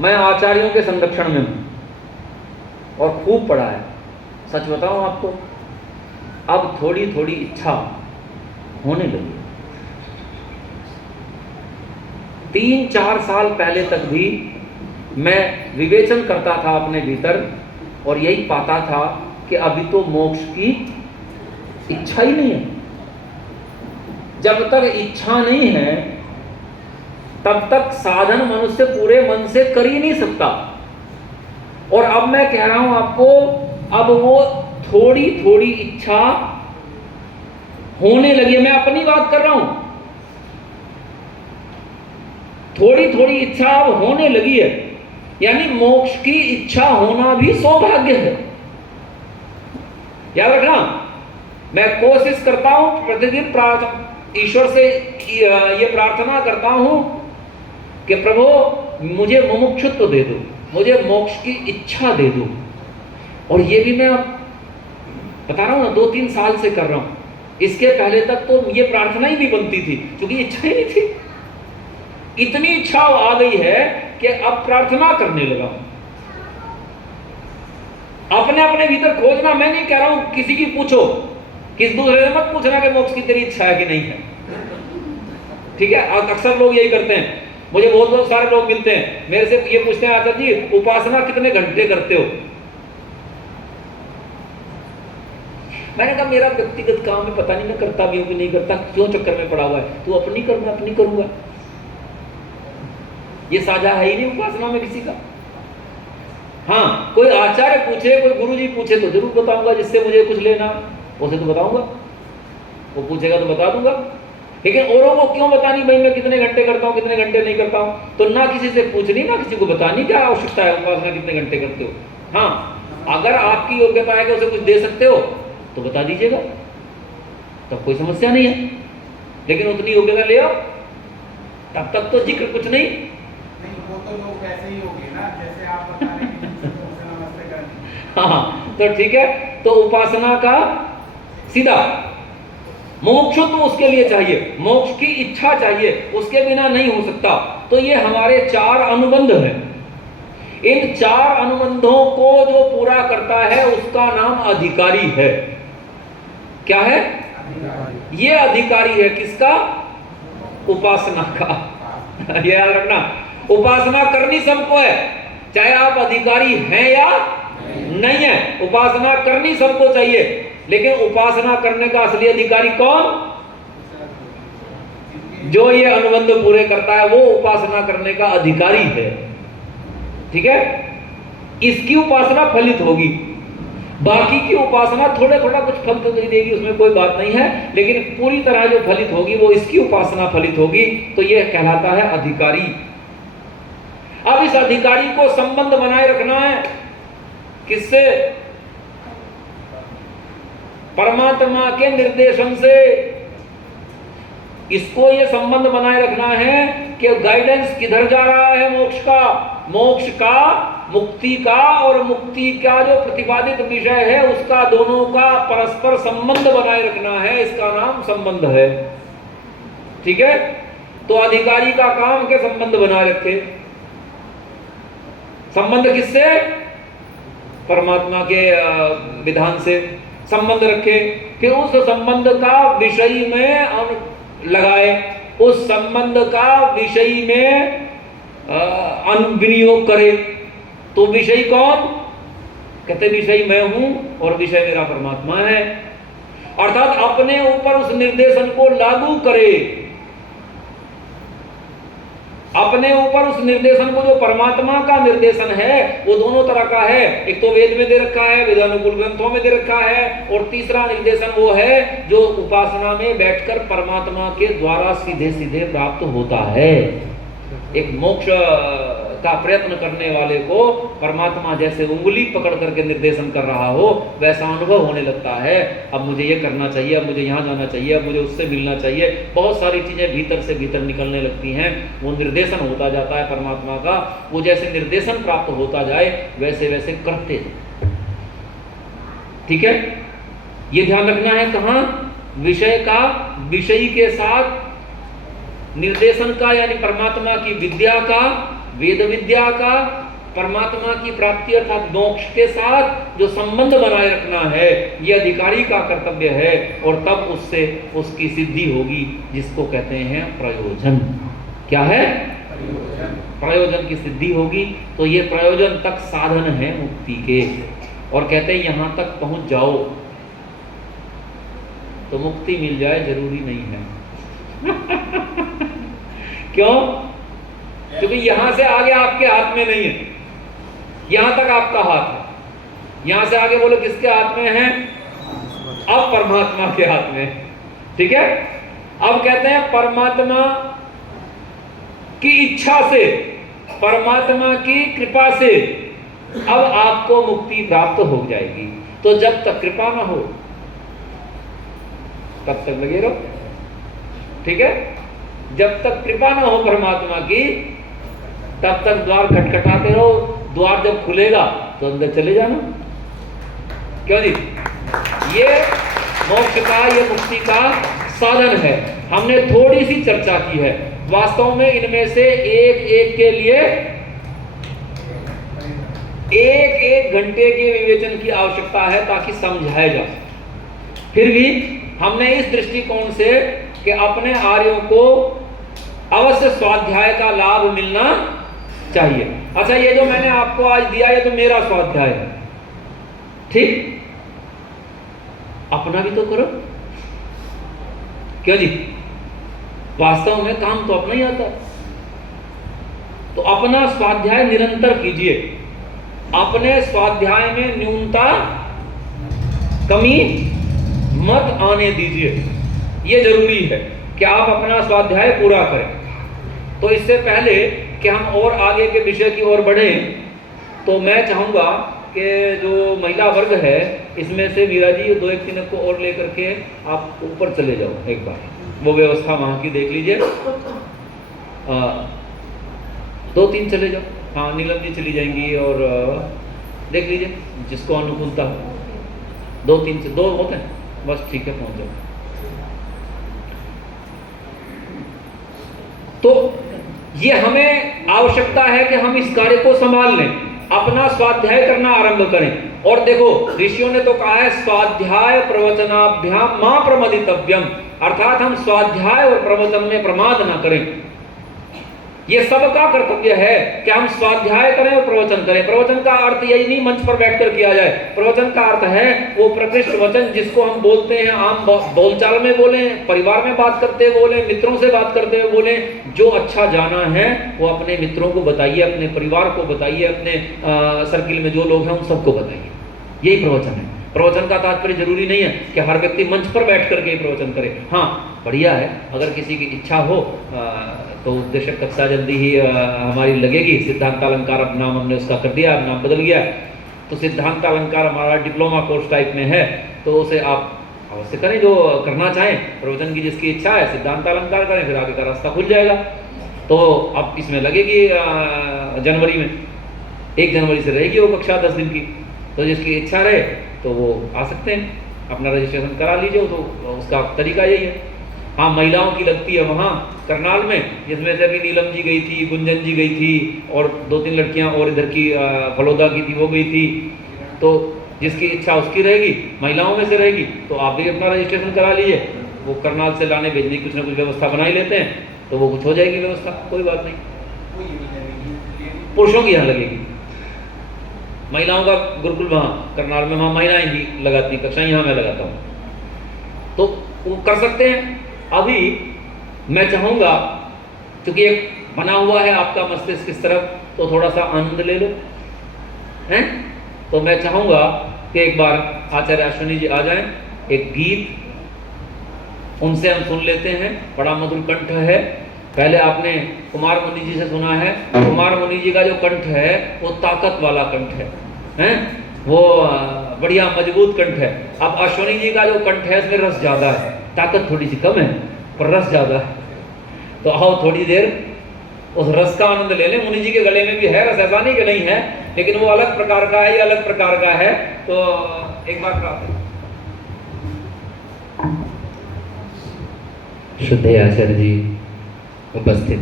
मैं आचार्यों के संरक्षण में हूं और खूब पढ़ा है। सच बताऊं आपको, अब थोड़ी थोड़ी इच्छा होने लगी। 3-4 साल पहले तक भी मैं विवेचन करता था अपने भीतर और यही पाता था कि अभी तो मोक्ष की इच्छा ही नहीं है। जब तक इच्छा नहीं है तब तक साधन मनुष्य पूरे मन से कर ही नहीं सकता। और अब मैं कह रहा हूं आपको, अब वो थोड़ी थोड़ी इच्छा होने लगी है। मैं अपनी बात कर रहा हूं, थोड़ी थोड़ी इच्छा अब होने लगी है। यानी मोक्ष की इच्छा होना भी सौभाग्य है। याद रखना, मैं कोशिश करता हूं प्रतिदिन ईश्वर से ये प्रार्थना करता हूं कि प्रभु मुझे मुमुक्षुत्व दे दो, मुझे मोक्ष की इच्छा दे दो। और ये भी मैं बता रहा हूं ना, 2-3 साल से कर रहा हूं। इसके पहले तक तो ये प्रार्थना ही नहीं बनती थी, क्योंकि इच्छा ही नहीं थी। इतनी इच्छा आ गई है कि अब प्रार्थना करने लगा हूं। अपने अपने भीतर खोजना, मैं नहीं कह रहा हूं किसी की पूछो, किस दूसरे से मत पूछना कि मोक्ष की तेरी इच्छा है कि नहीं है। ठीक है, अक्सर लोग यही करते हैं। मुझे बहुत सारे लोग मिलते हैं, मेरे से ये पूछते हैं, आचार्य जी उपासना कितने घंटे करते हो? मैंने कहा मेरा व्यक्तिगत काम है, पता नहीं मैं करता भी हूं कि नहीं करता, क्यों चक्कर में पड़ा हुआ है? तू अपनी कर, मैं अपनी करूंगा। ये साझा है ही नहीं उपासना में किसी का। हाँ, कोई आचार्य पूछे, कोई गुरु जी पूछे तो जरूर बताऊंगा, जिससे मुझे कुछ लेना उसे तो बताऊंगा, वो पूछेगा तो बता दूंगा। लेकिन औरों को क्यों बतानी भाई मैं कितने घंटे करता हूं, कितने घंटे नहीं करता हूं? तो ना किसी से पूछनी, ना किसी को बतानी, क्या आवश्यकता है उपासना कितने घंटे करते हो। हाँ, अगर आपकी योग्यता है कि उसे कुछ दे सकते हो तो बता दीजिएगा, तब कोई समस्या नहीं है। लेकिन उतनी योग्यता ले आओ, तब तक तो जिक्र कुछ नहीं। वो तो लोग वैसे ही होंगे ना, जैसे आप बता रहे हैं कि नमस्ते करनी। हाँ, तो ठीक है। तो उपासना का सीधा मोक्षत्व उसके लिए चाहिए, मोक्ष की इच्छा चाहिए, उसके बिना नहीं हो सकता। तो ये हमारे 4 अनुबंध हैं। इन 4 अनुबंधों को जो पूरा करता है उसका नाम अधिकारी है। क्या है? ये अधिकारी है किसका? उपासना का। ये याद रखना, उपासना करनी सबको है, चाहे आप अधिकारी हैं या नहीं है। उपासना करनी सबको चाहिए, लेकिन उपासना करने का असली अधिकारी कौन? जो ये अनुबंध पूरे करता है वो उपासना करने का अधिकारी है। ठीक है, इसकी उपासना फलित होगी। बाकी की उपासना थोड़ा थोड़ा कुछ फल तो नहीं देगी, उसमें कोई बात नहीं है, लेकिन पूरी तरह जो फलित होगी वो इसकी उपासना फलित होगी। तो यह कहलाता है अधिकारी। अब इस अधिकारी को संबंध बनाए रखना है किससे? परमात्मा के निर्देशन से। इसको यह संबंध बनाए रखना है कि गाइडेंस किधर जा रहा है मोक्ष का, मोक्ष का, मुक्ति का, और मुक्ति का जो प्रतिपादित विषय है उसका, दोनों का परस्पर संबंध बनाए रखना है। इसका नाम संबंध है। ठीक है, तो अधिकारी का काम के संबंध बनाए रखे। संबंध किससे? परमात्मा के विधान से संबंध रखे, कि उस संबंध का विषय में लगाए, उस संबंध का विषय में विनियोग करे। तो विषय कौन? कहते विषय मैं हूं और विषय मेरा परमात्मा है। अर्थात अपने ऊपर उस निर्देशन को लागू करे, अपने ऊपर उस निर्देशन को, जो परमात्मा का निर्देशन है वो दोनों तरह का है। एक तो वेद में दे रखा है, वेदानुकूल ग्रंथों में दे रखा है, और तीसरा निर्देशन वो है जो उपासना में बैठकर परमात्मा के द्वारा सीधे सीधे प्राप्त होता है। एक मोक्ष का प्रयत्न करने वाले को परमात्मा जैसे उंगली पकड़ करके निर्देशन कर रहा हो वैसा अनुभव होने लगता है। अब मुझे ये करना चाहिए, अब मुझे यहाँ जाना चाहिए, अब मुझे उससे मिलना चाहिए, बहुत सारी चीजें भीतर से भीतर निकलने लगती हैं। वो निर्देशन होता जाता है परमात्मा का। वो जैसे निर्देशन प्राप्त होता जाए वैसे वैसे करते जाए। ठीक है, ये ध्यान रखना है। कहाँ? विषय का, विषयी के साथ निर्देशन का, यानी परमात्मा की विद्या का वेद विद्या का परमात्मा की प्राप्ति अर्थात मोक्ष के साथ जो संबंध बनाए रखना है, ये अधिकारी का कर्तव्य है, और तब उससे उसकी सिद्धि होगी, जिसको कहते हैं प्रयोजन। क्या है? प्रयोजन की सिद्धि होगी। तो ये प्रयोजन तक साधन है मुक्ति के, और कहते हैं यहां तक पहुंच जाओ तो मुक्ति मिल जाए जरूरी नहीं है। क्यों? क्योंकि यहां से आगे आपके हाथ में नहीं है, यहां तक आपका हाथ है। यहां से आगे बोलो किसके हाथ में है? अब परमात्मा के हाथ में। ठीक है? अब कहते हैं परमात्मा की इच्छा से, परमात्मा की कृपा से अब आपको मुक्ति प्राप्त हो जाएगी। तो जब तक कृपा ना हो तब तक लगे रहो। ठीक है? जब तक कृपा ना हो परमात्मा की तब तक द्वार खटखटाते रहो। द्वार जब खुलेगा तो अंदर चले जाना। क्यों जी? ये मोक्ष का, ये मुक्ति का साधन है। हमने थोड़ी सी चर्चा की है। वास्तव में इनमें से एक एक के लिए एक एक घंटे के विवेचन की आवश्यकता है ताकि समझाया जा सके। फिर भी हमने इस दृष्टिकोण से कि अपने आर्यों को अवश्य स्वाध्याय का लाभ मिलना चाहिए। अच्छा, ये जो मैंने आपको आज दिया ये तो मेरा स्वाध्याय है, ठीक? अपना भी तो करो। क्यों जी? वास्तव में काम तो अपना ही आता। तो अपना स्वाध्याय निरंतर कीजिए। अपने स्वाध्याय में न्यूनता कमी मत आने दीजिए। यह जरूरी है कि आप अपना स्वाध्याय पूरा करें। तो इससे पहले कि हम और आगे के विषय की ओर बढ़ें, तो मैं चाहूंगा कि जो महिला वर्ग है इसमें से मीरा जी 2-1-3 को और लेकर के आप ऊपर चले जाओ। एक बार वो व्यवस्था वहां की देख लीजिए। 2-3 चले जाओ। हाँ, नीलम जी चली जाएंगी और देख लीजिए जिसको अनुकूलता हो। 2-3 से 2 होते हैं बस, ठीक है, पहुंच जाओ। तो ये हमें आवश्यकता है कि हम इस कार्य को संभाल लें, अपना स्वाध्याय करना आरंभ करें। और देखो, ऋषियों ने तो कहा है स्वाध्याय प्रवचनाभ्याम मां प्रमदितव्यम, अर्थात हम स्वाध्याय और प्रवचन में प्रमाद ना करें। ये सबका कर्तव्य है कि हम स्वाध्याय करें और प्रवचन करें। प्रवचन का अर्थ यही नहीं मंच पर बैठकर किया जाए। प्रवचन का अर्थ है वो प्रकृष्ट वचन जिसको हम बोलते हैं, आम बोलचाल में बोलें, परिवार में बात करते हुए बोलें, मित्रों से बात करते हुए बोलें। जो अच्छा जाना है वो अपने मित्रों को बताइए, अपने परिवार को बताइए, अपने सर्किल में जो लोग हैं उन सबको बताइए। यही प्रवचन है। प्रवचन का तात्पर्य जरूरी नहीं है कि हर व्यक्ति मंच पर बैठ करके प्रवचन करे। हाँ, बढ़िया है अगर किसी की इच्छा हो तो उद्देश्य कक्षा जल्दी ही हमारी लगेगी। सिद्धांतालंकार अब नाम हमने उसका कर दिया, अब नाम बदल गया। तो सिद्धांतालंकार हमारा डिप्लोमा कोर्स टाइप में है, तो उसे आप अवश्य करें। जो करना चाहें, प्रवचन की जिसकी इच्छा है सिद्धांतालंकार करें, फिर आगे का रास्ता खुल जाएगा। तो अब इसमें लगेगी जनवरी में, 1 जनवरी से रहेगी वो कक्षा 10 दिन की। तो जिसकी इच्छा रहे तो वो आ सकते हैं, अपना रजिस्ट्रेशन करा लीजिए। तो उसका तरीका यही है। हाँ, महिलाओं की लगती है वहाँ करनाल में, जिसमें से अभी नीलम जी गई थी, गुंजन जी गई थी, और 2-3 लड़कियाँ और इधर की फलोदा की थी, वो गई थी। तो जिसकी इच्छा उसकी रहेगी, महिलाओं में से रहेगी, तो आप भी अपना रजिस्ट्रेशन करा लीजिए। वो करनाल से लाने भेजने की कुछ ना कुछ व्यवस्था बना ही लेते हैं, तो वो कुछ हो जाएगी व्यवस्था, कोई बात नहीं। पुरुषों की यहाँ लगेगी, महिलाओं का गुरुकुल वहाँ करनाल में, वहाँ महिलाएं ही लगाती कक्षाएं, यहाँ मैं लगाता हूँ। तो वो कर सकते हैं। अभी मैं चाहूँगा, क्योंकि एक बना हुआ है आपका मस्तिष्क इस तरफ, तो थोड़ा सा आनंद ले लो, हैं? तो मैं चाहूँगा कि एक बार आचार्य अश्विनी जी आ जाएं, एक गीत उनसे हम सुन लेते हैं। बड़ा मधुर कंठ है। पहले आपने कुमार मुनि जी से सुना है। कुमार मुनि जी का जो कंठ है वो ताकत वाला कंठ है, हैं? वो बढ़िया मजबूत कंठ है। अब अश्विनी जी का जो कंठ है उसमें रस ज़्यादा है, ताकत थोड़ी सी कम है पर रस ज़्यादा है। तो आओ थोड़ी देर उस रस का आनंद ले लें। मुनि जी के गले में भी है रस, ऐसा नहीं कि नहीं है, लेकिन वो अलग प्रकार का है, ये अलग प्रकार का है। तो एक बार प्राप्त शुद्ध आचार्य जी उपस्थित